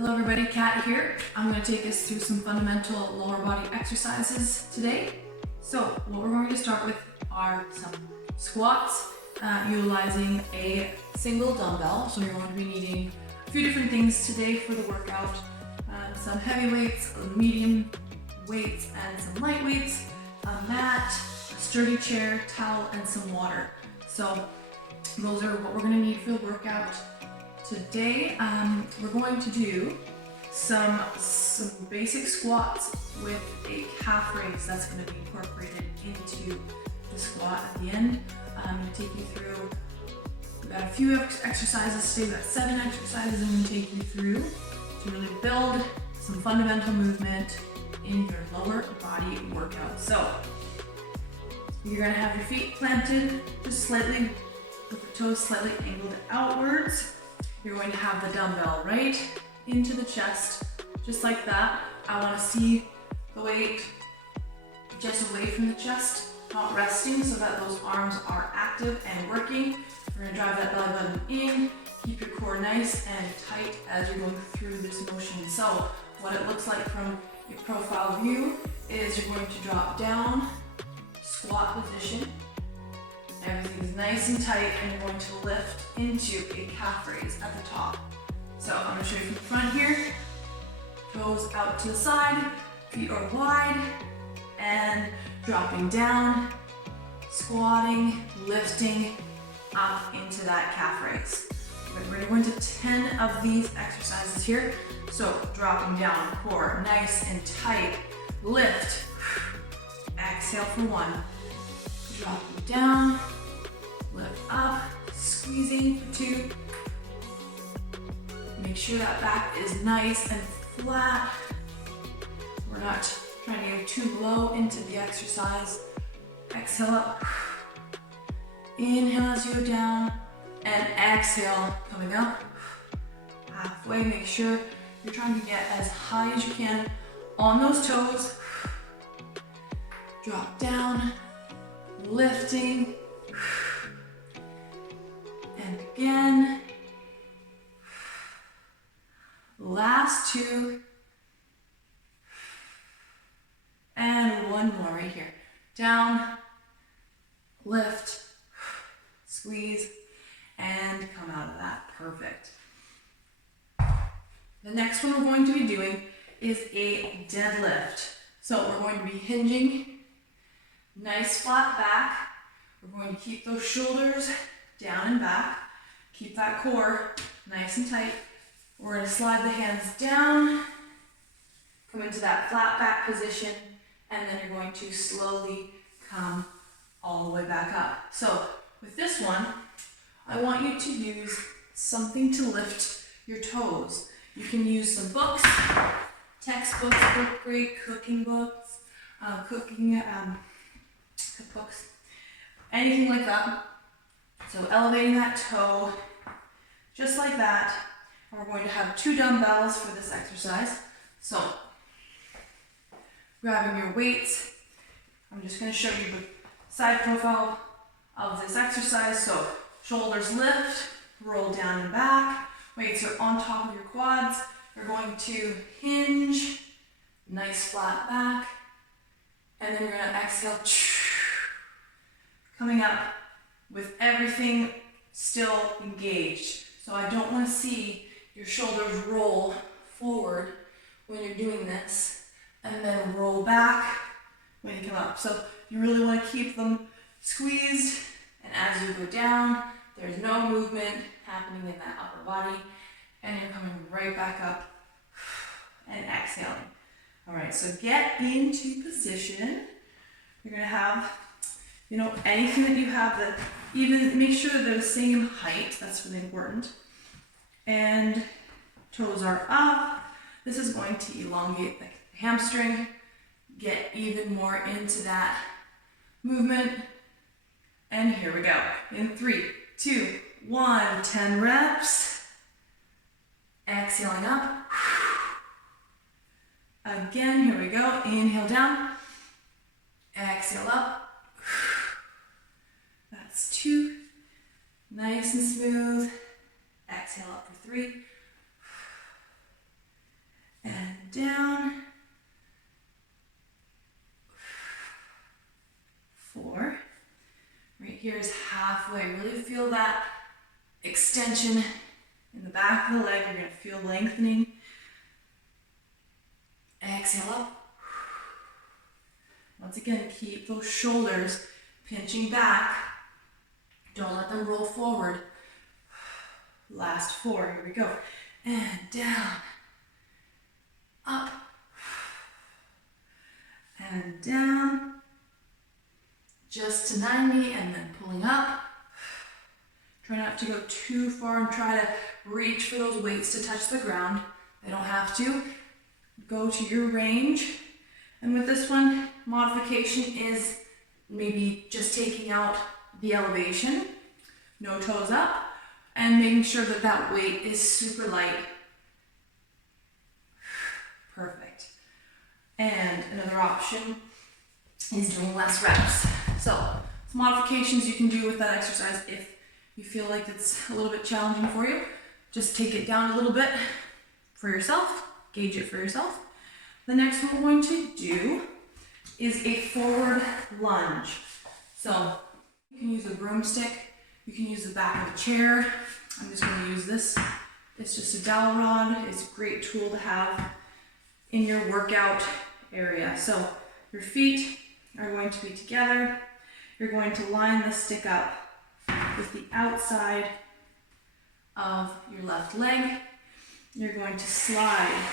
Hello everybody, Kat here. I'm going to take us through some fundamental lower body exercises today. So what we're going to start with are some squats utilizing a single dumbbell. So you're going to be needing a few different things today for the workout. Some heavy weights, medium weights, and some light weights, a mat, a sturdy chair, towel, and some water. So those are what we're going to need for the workout. Today, we're going to do some basic squats with a calf raise that's going to be incorporated into the squat at the end. I'm going to take you through, we've got a few exercises today, we've got 7 exercises I'm going to take you through to really build some fundamental movement in your lower body workout. So, you're going to have your feet planted just slightly, with the toes slightly angled outwards. You're going to have the dumbbell right into the chest, just like that. I want to see the weight just away from the chest, not resting, so that those arms are active and working. We're going to drive that belly button in, keep your core nice and tight as you're going through this motion. So what it looks like from your profile view is you're going to drop down, squat position. Everything's nice and tight, and you're going to lift into a calf raise at the top. So I'm going to show you from the front here. Toes out to the side, feet are wide, and dropping down, squatting, lifting up into that calf raise. We're going to go into 10 of these exercises here. So dropping down, core nice and tight, lift, exhale for 1. Dropping down, lift up, squeezing for 2. Make sure that back is nice and flat. We're not trying to go too low into the exercise. Exhale up, inhale as you go down, and exhale coming up. Halfway, make sure you're trying to get as high as you can on those toes. Drop down, lifting, and again. Last 2, and 1 more right here. Down, lift, squeeze, and come out of that. Perfect. The next one we're going to be doing is a deadlift. So we're going to be hinging. Nice flat back. We're going to keep those shoulders down and back. Keep that core nice and tight. We're going to slide the hands down, come into that flat back position, and then you're going to slowly come all the way back up. So with this one, I want you to use something to lift your toes. You can use some books, textbooks work great, cooking books, cookbooks, anything like that. So elevating that toe, just like that. We're going to have 2 dumbbells for this exercise. So, grabbing your weights, I'm just going to show you the side profile of this exercise. So, shoulders lift, roll down and back. Weights are on top of your quads. You're going to hinge, nice flat back, and then you're going to exhale, coming up with everything still engaged. So I don't want to see your shoulders roll forward when you're doing this, and then roll back when you come up. So you really want to keep them squeezed, and as you go down, there's no movement happening in that upper body, and you're coming right back up and exhaling. All right, so get into position. You're gonna have, anything that you have that, even make sure that they're the same height. That's really important. And toes are up. This is going to elongate the hamstring, get even more into that movement. And here we go. In 3, 2, 1, 10 reps. Exhaling up. Again, here we go. Inhale down. Exhale up. That's 2. Nice and smooth. Exhale up for 3. and down. 4. Right here is halfway. Really feel that extension in the back of the leg. You're going to feel lengthening. Exhale up. Once again, keep those shoulders pinching back. Don't let them roll forward. Last 4. Here we go. And down. Up. And down. Just to 90 and then pulling up. Try not to go too far and try to reach for those weights to touch the ground. They don't have to. Go to your range. And with this one, modification is maybe just taking out the elevation, no toes up, and making sure that that weight is super light. Perfect. And another option is doing less reps. So, some modifications you can do with that exercise if you feel like it's a little bit challenging for you. Just take it down a little bit for yourself, gauge it for yourself. The next one we're going to do is a forward lunge. So, you can use a broomstick, you can use the back of a chair. I'm just going to use this. It's just a dowel rod. It's a great tool to have in your workout area. So, your feet are going to be together. You're going to line the stick up with the outside of your left leg. You're going to slide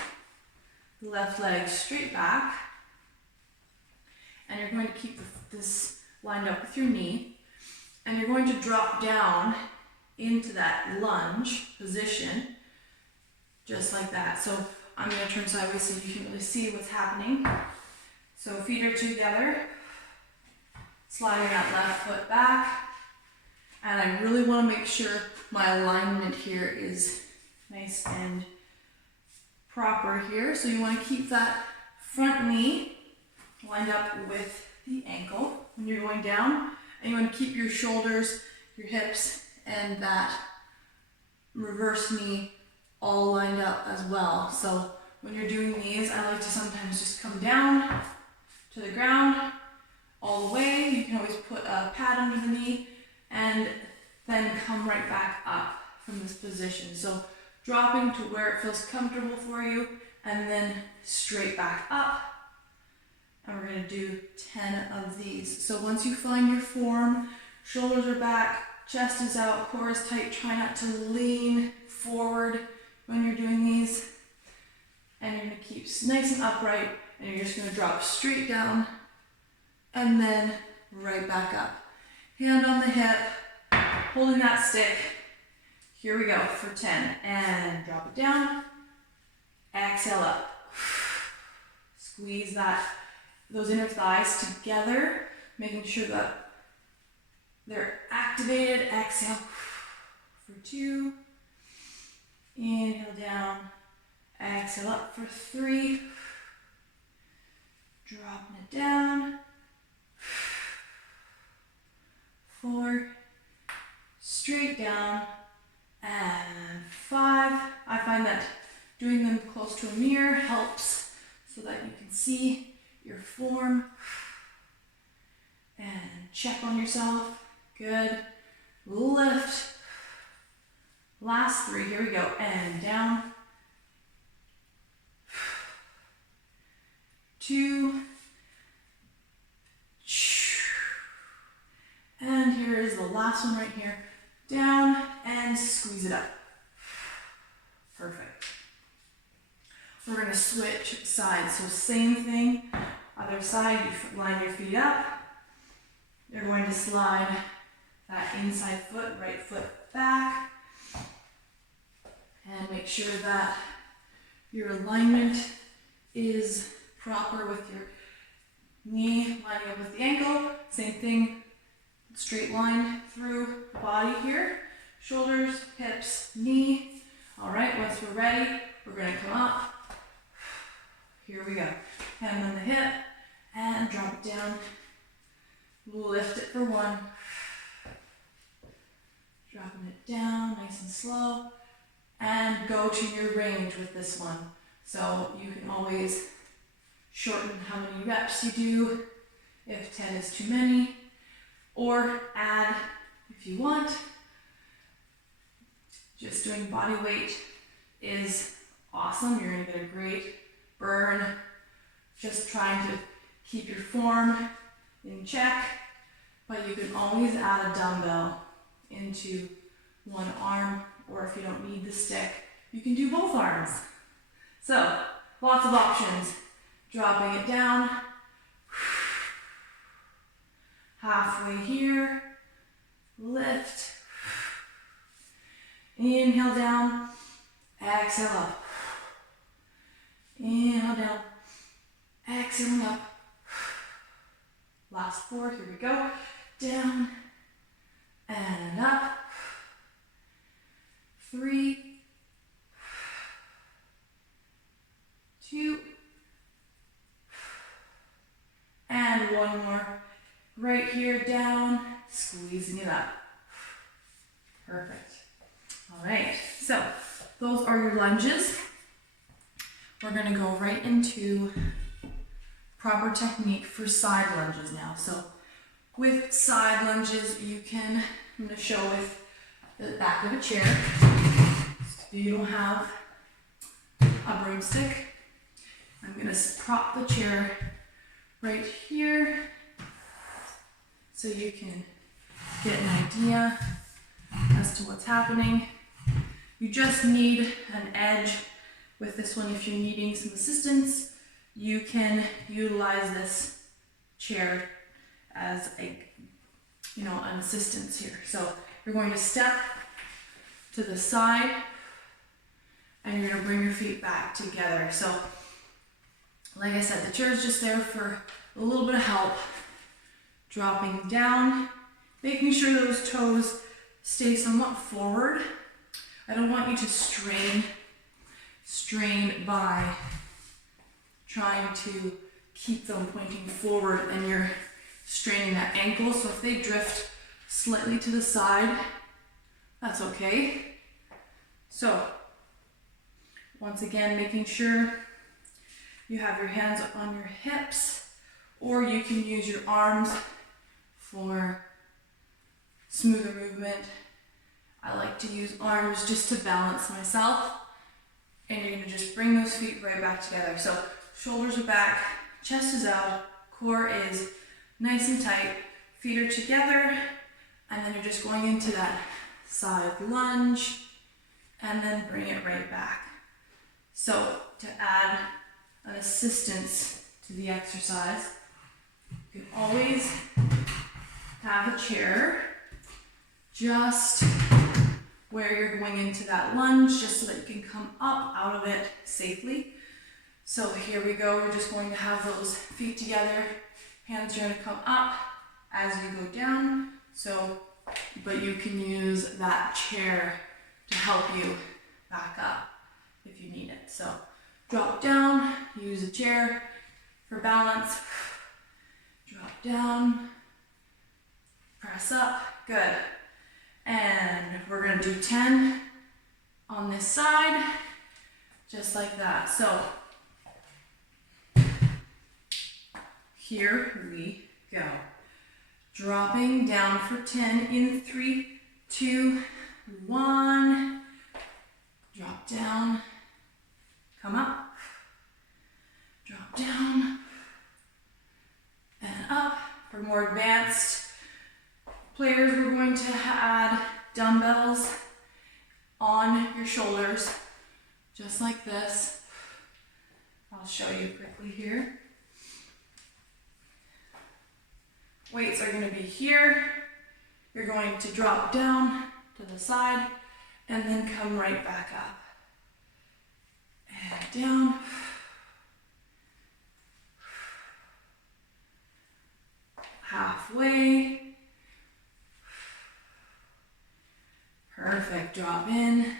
the left leg straight back, and you're going to keep this lined up with your knee, and you're going to drop down into that lunge position, just like that. So I'm going to turn sideways so you can really see what's happening. So feet are together, sliding that left foot back, and I really want to make sure my alignment here is nice and proper here. So you want to keep that front knee lined up with the ankle when you're going down, and you want to keep your shoulders, your hips, and that reverse knee all lined up as well. So when you're doing these, I like to sometimes just come down to the ground all the way. You can always put a pad under the knee and then come right back up from this position. So dropping to where it feels comfortable for you, and then straight back up. And we're going to do 10 of these. So once you find your form, shoulders are back, chest is out, core is tight. Try not to lean forward when you're doing these. And you're going to keep nice and upright, and you're just going to drop straight down and then right back up. Hand on the hip, holding that stick. Here we go for 10, and drop it down. Exhale up. Squeeze those inner thighs together, making sure that they're activated. Exhale for 2. Inhale down. Exhale up for 3. Dropping it down. 4. Straight down. And 5. I find that doing them close to a mirror helps so that you can see your form and check on yourself. Good. Lift. Last 3. Here we go. And down. 2. And here is the last one right here. Down and squeeze it up. Perfect. We're going to switch sides. So same thing. Other side, you line your feet up. You're going to slide that inside foot, right foot back. And make sure that your alignment is proper with your knee lining up with the ankle. Same thing, straight line through the body here. Shoulders, hips, knee. All right, once we're ready, we're going to come up. Here we go. Hand on the hip and drop it down. Lift it for 1. Dropping it down, nice and slow. And go to your range with this one. So you can always shorten how many reps you do if 10 is too many, or add if you want. Just doing body weight is awesome. You're gonna get a great burn. Just trying to keep your form in check, but you can always add a dumbbell into one arm, or if you don't need the stick, you can do both arms. So, lots of options. Dropping it down, halfway here, lift, inhale down, exhale up, inhale down, exhale up, last 4, here we go, down, and up, 3, 2, and one more, right here, down, squeezing it up. Perfect. All right, so those are your lunges. We're gonna go right into proper technique for side lunges now. So with side lunges, you can, I'm gonna show with the back of a chair. If you don't have a broomstick, I'm gonna prop the chair right here so you can get an idea as to what's happening. You just need an edge with this one. If you're needing some assistance, you can utilize this chair as an assistance here. So you're going to step to the side and you're going to bring your feet back together. So like I said, the chair is just there for a little bit of help. Dropping down, making sure those toes stay somewhat forward. I don't want you to strain by trying to keep them pointing forward and you're straining that ankle. So if they drift slightly to the side, that's okay. So once again, making sure you have your hands on your hips, or you can use your arms for smoother movement. I like to use arms just to balance myself. And you're gonna just bring those feet right back together. So shoulders are back, chest is out, core is nice and tight, feet are together, and then you're just going into that side lunge, and then bring it right back. So to add an assistance to the exercise, you can always have a chair just where you're going into that lunge, just so that you can come up out of it safely. So here we go, we're just going to have those feet together, hands are going to come up as you go down. So, but you can use that chair to help you back up if you need it. So drop down, use a chair for balance, drop down, press up, good. And we're gonna do 10 on this side, just like that. So here we go. Dropping down for 10 in 3, 2, 1. Drop down, come up, drop down, and up. For more advanced players, we're going to add dumbbells on your shoulders, just like this. I'll show you quickly here. Weights are going to be here. You're going to drop down to the side and then come right back up. And down. Halfway. Perfect, drop in.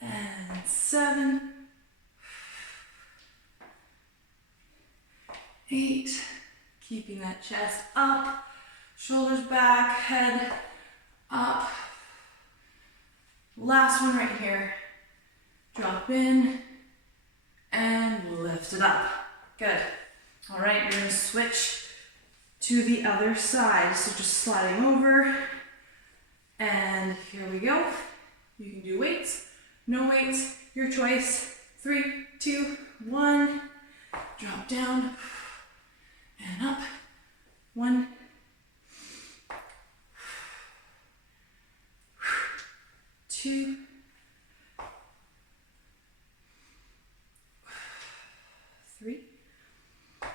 And 7, 8, keeping that chest up, shoulders back, head up. Last one right here. drop in, and lift it up. Good. All right, you're gonna switch to the other side. So just sliding over, and here we go. You can do weights, no weights, your choice. 3, 2, 1, drop down, and up. 1, 2, 3, 4.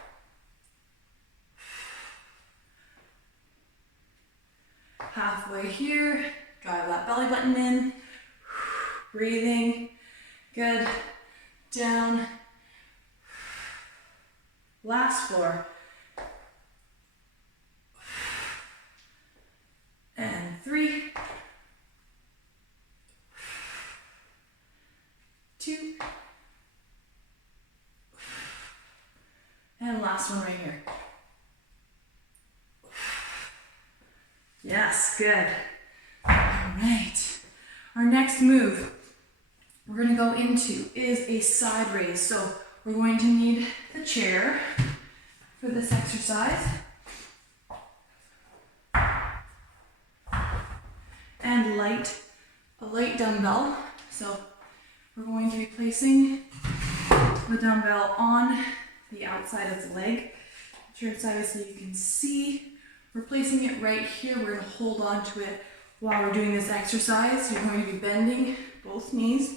Halfway here, drive that belly button in, breathing, good, down, last 4, and 3, 2, and last one right here. Yes, good. All right. Our next move we're going to go into is a side raise. So we're going to need the chair for this exercise. And a light dumbbell. So we're going to be placing the dumbbell on the outside of the leg. Turn sideways so you can see. We're placing it right here. We're going to hold on to it while we're doing this exercise. You're going to be bending both knees,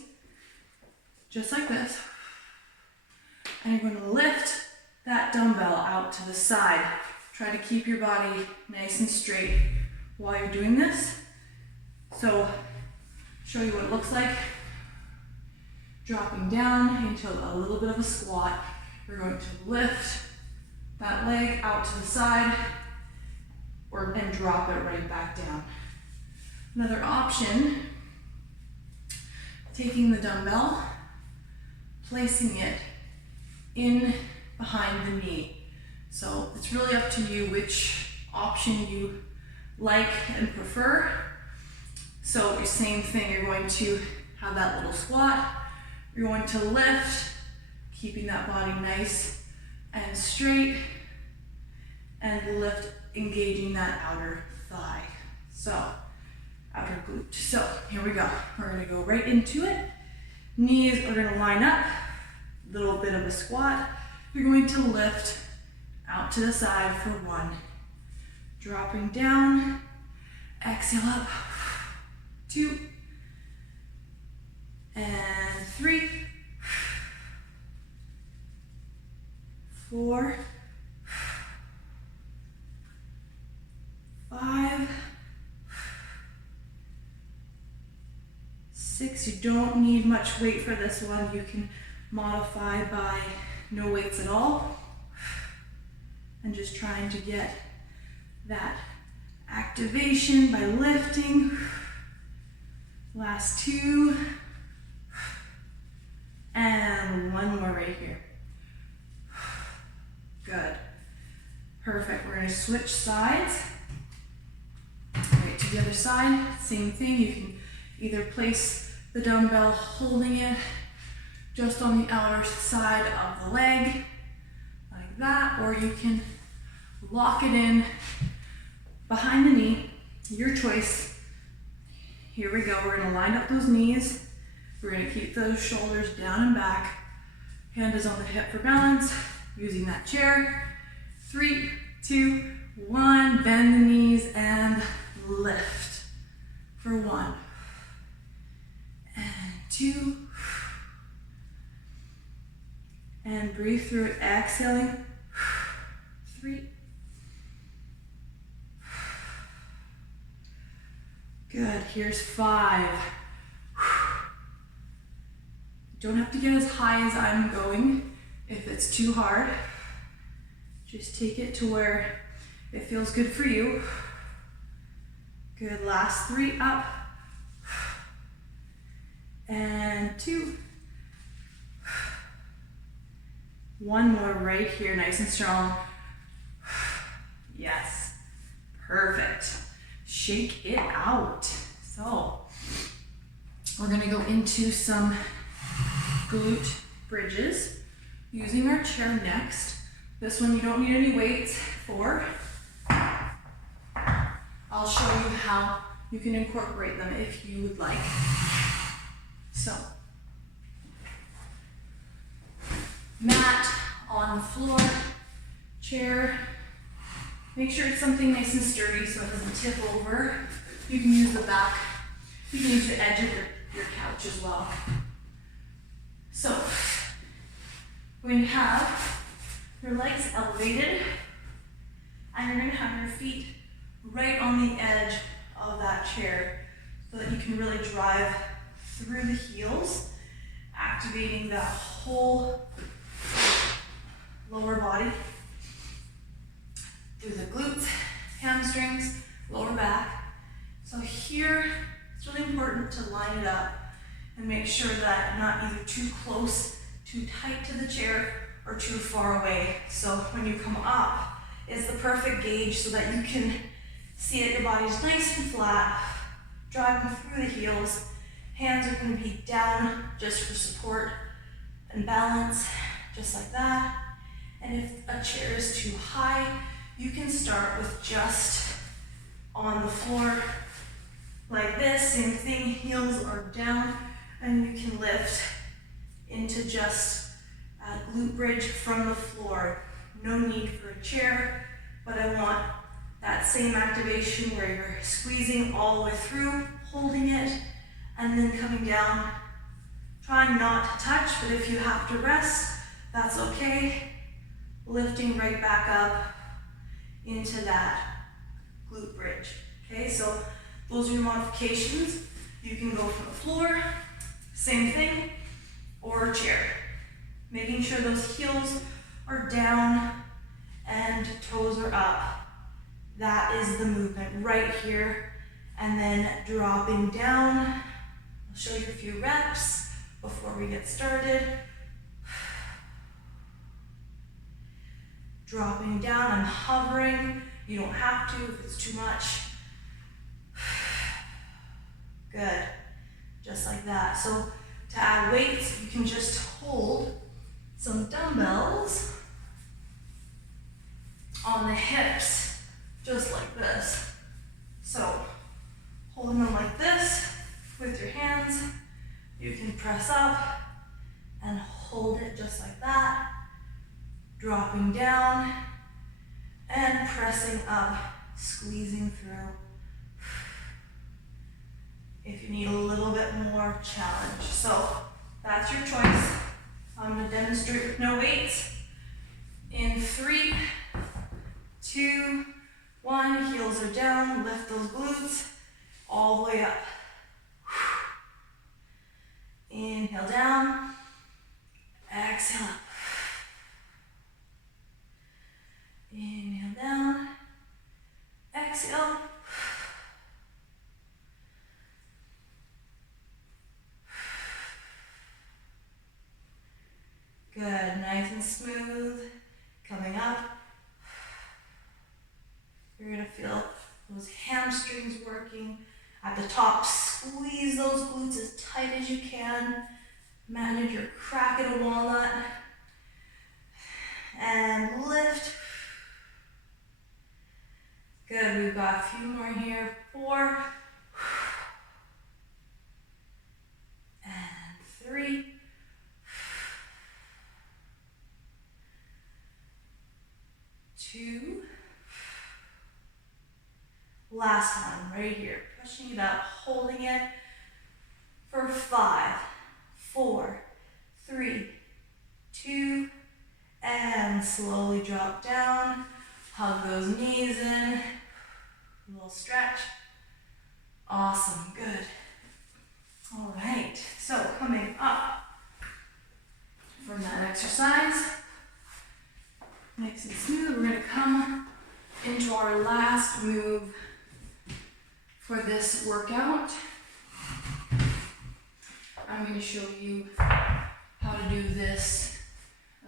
just like this. And you're going to lift that dumbbell out to the side. Try to keep your body nice and straight while you're doing this. So, show you what it looks like. Dropping down into a little bit of a squat. You're going to lift that leg out to the side and drop it right back down. Another option, taking the dumbbell, placing it in behind the knee. So it's really up to you which option you like and prefer. So the same thing, you're going to have that little squat, you're going to lift, keeping that body nice and straight, and lift, engaging that outer thigh. So, outer glute. So, here we go. We're gonna go right into it. Knees are gonna line up, little bit of a squat. You're going to lift out to the side for 1. Dropping down, exhale up, 2, and 3, 4, 5, 6. You don't need much weight for this one. You can modify by no weights at all. And just trying to get that activation by lifting. Last 2. And 1 more right here. Good. Perfect. We're going to switch sides. Right to the other side. Same thing. You can either place the dumbbell holding it just on the outer side of the leg, like that, or you can lock it in behind the knee. Your choice. Here we go. We're going to line up those knees. We're going to keep those shoulders down and back. Hand is on the hip for balance. Using that chair. 3, 2, 1. Bend the knees and lift for 1. And 2. And breathe through it, exhaling. 3. Good, here's 5. Don't have to get as high as I'm going if it's too hard. Just take it to where it feels good for you. Good, last 3, up. And 2. 1 more right here, nice and strong. Yes, perfect. Shake it out. So, we're gonna go into some glute bridges, using our chair next. This one you don't need any weights for. I'll show you how you can incorporate them if you would like. So, mat on the floor, chair. Make sure it's something nice and sturdy so it doesn't tip over. You can use the back, you can use the edge of your couch as well. So, when you have your legs elevated, and you're gonna have your feet right on the edge of that chair so that you can really drive through the heels, activating that whole lower body through the glutes, hamstrings, lower back. So here, it's really important to line it up and make sure that you're not either too close, too tight to the chair, or too far away. So when you come up, it's the perfect gauge so that you can see that your body's nice and flat, driving through the heels. Hands are going to be down just for support and balance, just like that. And if a chair is too high, you can start with just on the floor like this. Same thing, heels are down, and you can lift into just a glute bridge from the floor. No need for a chair, but I want that same activation where you're squeezing all the way through, holding it, and then coming down. Try not to touch, but if you have to rest, that's okay. Lifting right back up into that glute bridge. Okay, so those are your modifications. You can go from the floor, same thing, or a chair. Making sure those heels are down and toes are up. That is the movement right here. And then dropping down. I'll show you a few reps before we get started. Dropping down, I'm hovering. You don't have to if it's too much. Good, just like that. So to add weights, you can just hold some dumbbells on the hips, just like this. So holding them like this with your hands, you can press up and hold it just like that. Dropping down and pressing up, squeezing through. If you need a little bit more challenge. So that's your choice. I'm going to demonstrate with no weights. In 3, 2, 1, heels are down, lift those glutes all the way up. Inhale down, exhale up. Inhale down, exhale. Good, nice and smooth, coming up. You're gonna feel those hamstrings working. At the top, squeeze those glutes as tight as you can. Imagine you're cracking a walnut. And lift. Good, we've got a few more here. 4. And 3. Two. Last one, right here. Pushing it up, holding it for 5, 4, 3, 2, and slowly drop down. Hug those knees in. A little stretch. Awesome, good. All right, so coming up from that exercise, nice and smooth, we're gonna come into our last move for this workout. I'm going to show you how to do this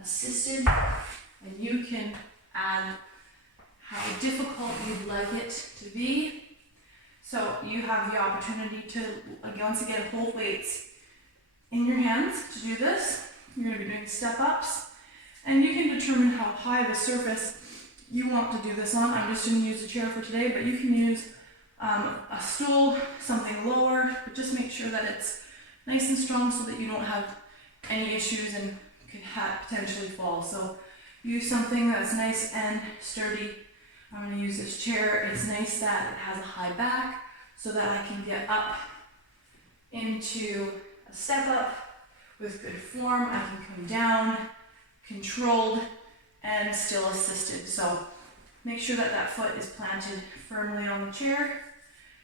assisted, and you can add how difficult you'd like it to be. So you have the opportunity to, once again, hold weights in your hands to do this. You're going to be doing step ups, and you can determine how high the surface you want to do this on. I'm just going to use a chair for today, but you can use a stool, something lower, but just make sure that it's nice and strong so that you don't have any issues and could potentially fall. So use something that's nice and sturdy. I'm going to use this chair. It's nice that it has a high back so that I can get up into a step up with good form. I can come down, controlled, and still assisted. So make sure that that foot is planted firmly on the chair.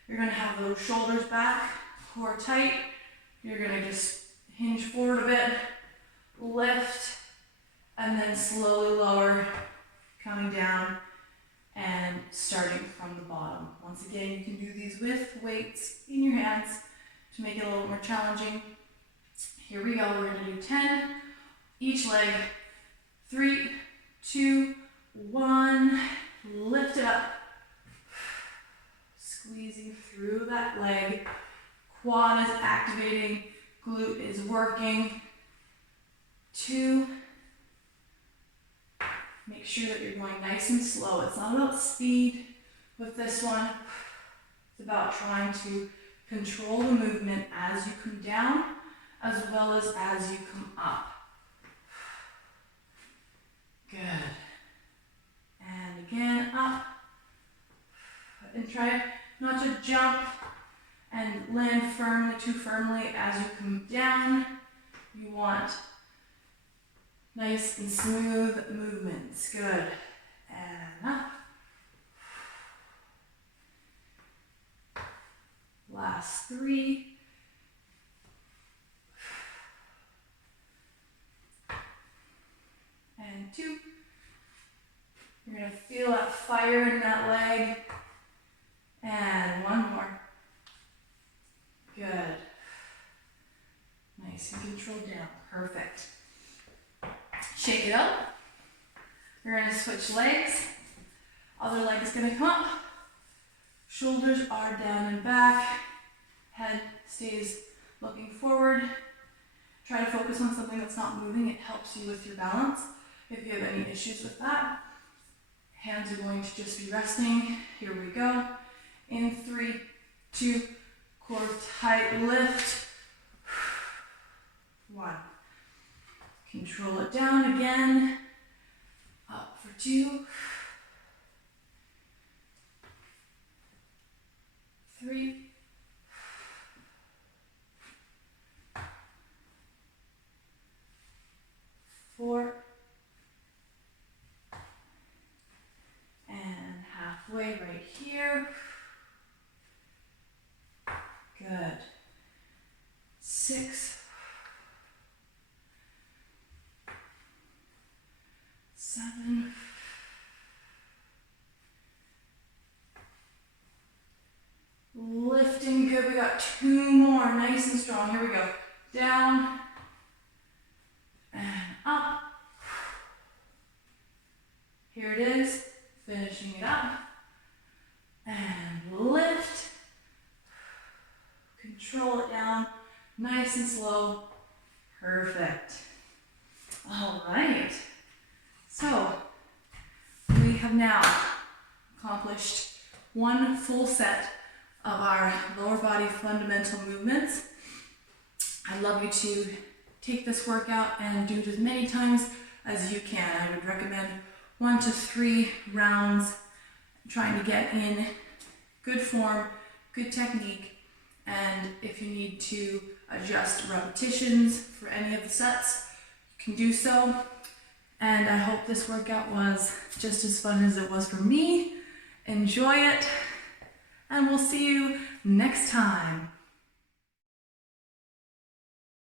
You're going to have those shoulders back, core tight. You're going to just hinge forward a bit, lift, and then slowly lower, coming down and starting from the bottom. Once again, you can do these with weights in your hands to make it a little more challenging. Here we go. We're going to do 10 each leg. 3, 2, 1. Lift it up. Squeezing through that leg. Quad is activating. Glute is working. 2. Make sure that you're going nice and slow. It's not about speed with this one. It's about trying to control the movement as you come down as well as you come up. Good. And again, up. And try not to jump and land too firmly as you come down. You want nice and smooth movements. Good. And up. Last 3. And 2. You're going to feel that fire in that leg. And 1 more. Good. Nice and controlled down. Perfect. Shake it out. You're going to switch legs. Other leg is going to come up. Shoulders are down and back. Head stays looking forward. Try to focus on something that's not moving. It helps you with your balance. If you have any issues with that, hands are going to just be resting. Here we go. In 3, 2, core tight, lift. 1. Control it down again. Up for 2. 3. 4. And halfway right here. Good. 6. 7. 8. Lifting, good. We got 2 more, nice and strong. Here we go. Down and up. Here it is, finishing it up. And lift. Control it down, nice and slow. Perfect. All right. So, we have now accomplished 1 full set of our lower body fundamental movements. I'd love you to take this workout and do it as many times as you can. I would recommend 1 to 3 rounds, trying to get in good form, good technique, and if you need to adjust repetitions for any of the sets, you can do so. And I hope this workout was just as fun as it was for me. Enjoy it, and we'll see you next time.